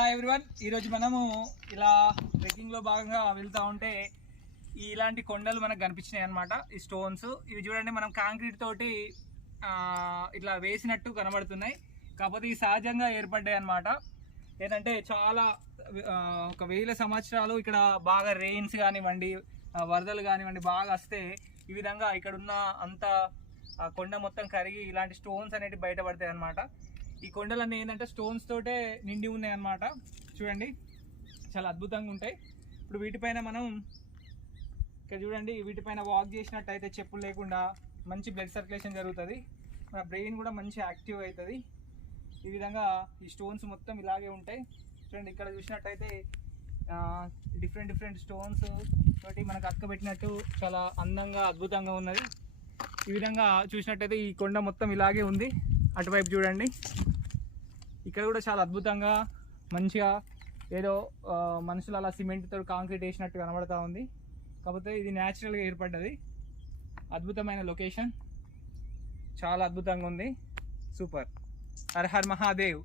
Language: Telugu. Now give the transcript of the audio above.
హాయ్ ఎవ్రీవన్ ఈరోజు మనము ఇలా ట్రెక్కింగ్లో భాగంగా వెళ్తూ ఉంటే ఈ ఇలాంటి కొండలు మనకు కనిపించినాయి అనమాట ఈ స్టోన్స్ ఇవి చూడండి మనం కాంక్రీట్ తోటి ఇట్లా వేసినట్టు కనబడుతున్నాయి. కాకపోతే ఇవి సహజంగా ఏర్పడ్డాయి అనమాట ఏంటంటే చాలా ఒక వేల సంవత్సరాలు ఇక్కడ బాగా రెయిన్స్ కానివ్వండి వరదలు కానివ్వండి బాగా వస్తే ఈ విధంగా ఇక్కడున్న అంత కొండ మొత్తం కరిగి ఇలాంటి స్టోన్స్ అనేవి బయటపడతాయి అనమాట ఈ కొండలన్నీ ఏంటంటే స్టోన్స్ తోటే నిండి ఉన్నాయి అన్నమాట చూడండి చాలా అద్భుతంగా ఉంటాయి. ఇప్పుడు వీటిపైన మనం ఇక్కడ చూడండి వీటిపైన వాక్ చేసినట్టయితే చెప్పులు లేకుండా మంచి బ్లడ్ సర్క్యులేషన్ జరుగుతుంది. మన బ్రెయిన్ కూడా మంచి యాక్టివ్ అవుతుంది. ఈ విధంగా ఈ స్టోన్స్ మొత్తం ఇలాగే ఉంటాయి. చూడండి ఇక్కడ చూసినట్టయితే డిఫరెంట్ డిఫరెంట్ స్టోన్స్ తోటి మనకు అక్కబెట్టినట్టు చాలా అందంగా అద్భుతంగా ఉన్నది. ఈ విధంగా చూసినట్టయితే ఈ కొండ మొత్తం ఇలాగే ఉంది. అటువైపు చూడండి. ఇక్కడ కూడా చాలా అద్భుతంగా మంచిగా ఏదో మనుషులు అలా సిమెంట్తో కాంక్రీట్ వేసినట్టు కనబడతా ఉంది. కాకపోతే ఇది న్యాచురల్గా ఏర్పడ్డది. అద్భుతమైన లొకేషన్ చాలా అద్భుతంగా ఉంది. సూపర్. హర్ హర్ మహాదేవ్.